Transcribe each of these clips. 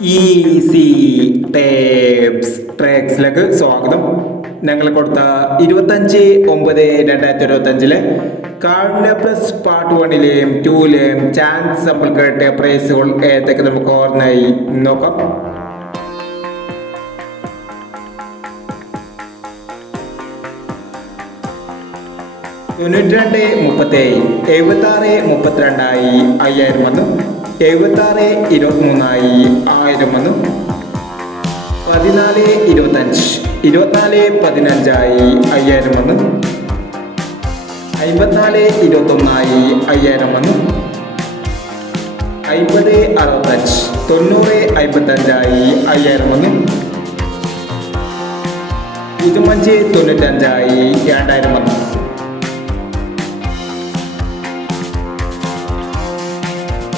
Easy tapes ട്രാക്സിലേക്ക് സ്വാഗതം. ഞങ്ങൾ കൊടുത്ത 25/9/2025 കാർഡിന പ്ലസ് പാർട്ട് 1ലെയും 2ലെയും ചാൻസ് നമ്മൾ കേട്ട പ്രൈസുകൾ ഏതൊക്കെ നമുക്ക് ഓർമ്മയായി നോക്കാം. തൊണ്ണൂറ്റി 76 32 വന്നു. 76 23 1000 വന്നു. 14 25 24 15 5000 വന്നു. 54 21 5000 വന്നു. 50 65 90 55 5000 വന്നു. 05 95 2000 വന്നു. 29 81 61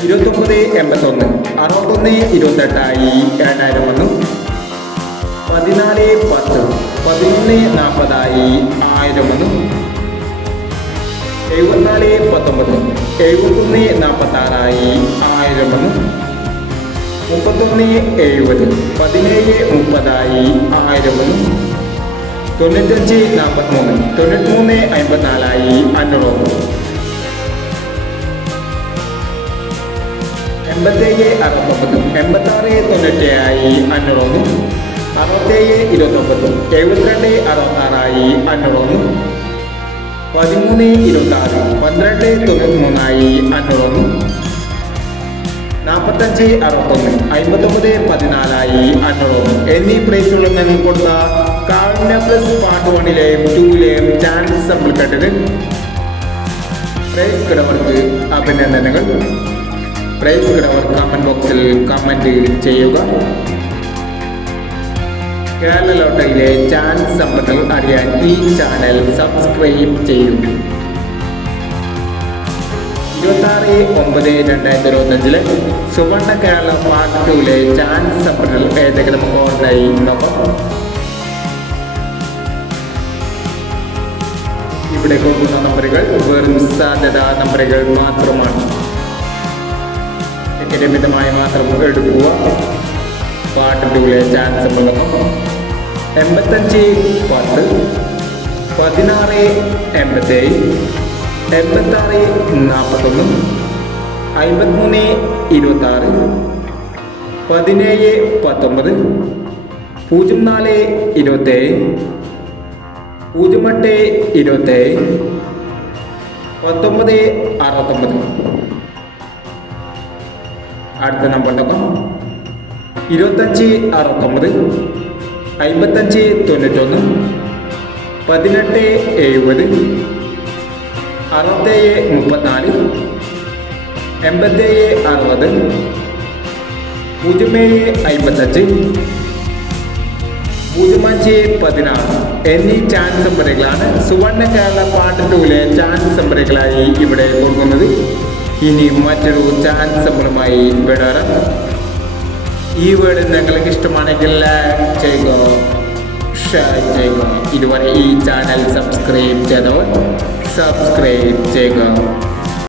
28 2000 വന്നു. 14 10 11 40 1000 വന്നു. 74 19 71 46 1000 വന്നു. 31 70 17 30 1000 വന്നു. 95 43 93 54 500 വന്നു. 87 69 86 97 500 വന്നു. 67 29 72 66 500 വന്നു. 13 26 12 93 500 വന്നു. 45 61 59 14 500 വന്നു. എന്നീ പ്രൈസുകൾ ഞങ്ങൾ കൊടുത്ത കാർഡിന പ്ലസ് പാർട്ട് 1ലെയും 2ലെയും ചാൻസ് നമ്മൾ കേട്ടത്. പ്രൈസ് കിടവർക്ക് അഭിനന്ദനങ്ങൾ. പ്രൈസ് കിടവർ കമന്റ് ബോക്സിൽ കമന്റ് ചെയ്യുക. കേരള ലോട്ടറിയിലെ ചാൻസ് സമ്പത്തുകൾ അറിയാൻ ഈ ചാനൽ സബ്സ്ക്രൈബ് ചെയ്യൂ. 26/9/2025 സുവർണ കേരള പാർട്ട് 2ലെ ചാൻസ് സമ്പത്തുകൾ ഏതൊക്കെ നമുക്ക് ഓൺലൈൻ നോക്കാം. ഇവിടെ കൊടുക്കുന്ന നമ്പറുകൾ വെറും സാധ്യതാ നമ്പറുകൾ മാത്രമാണ്. മിതമായി മാത്രം എടുക്കുക. പാർട്ട് 2ലെ ചാൻസ് നോക്കാം. 85 10 16 87 86 41 53 26 17 19 04 27 08 27 19 69. അടുത്ത നമ്പർ നോക്കാം. 25 69 55 91 18 70 67 34 87 60 07 55 05 16 എന്നീ ചാൻസ് നമ്പറുകളാണ് സുവർണ കേരള പാർട്ട് 2ലെ ചാൻസ് നമ്പറുകളായി ഇവിടെ കൊടുക്കുന്നത്. ഇനി മറ്റൊരു ചാൻസ് നമ്പറുമായി വിടാം. ഈ വീഡിയോ നിങ്ങൾക്ക് ഇഷ്ടമാണെങ്കിൽ ലൈക്ക് ചെയ്യുക, ഷെയർ ചെയ്യുക. ഇതുവരെ ഈ ചാനൽ സബ്സ്ക്രൈബ് ചെയ്തവർ സബ്സ്ക്രൈബ് ചെയ്യുക.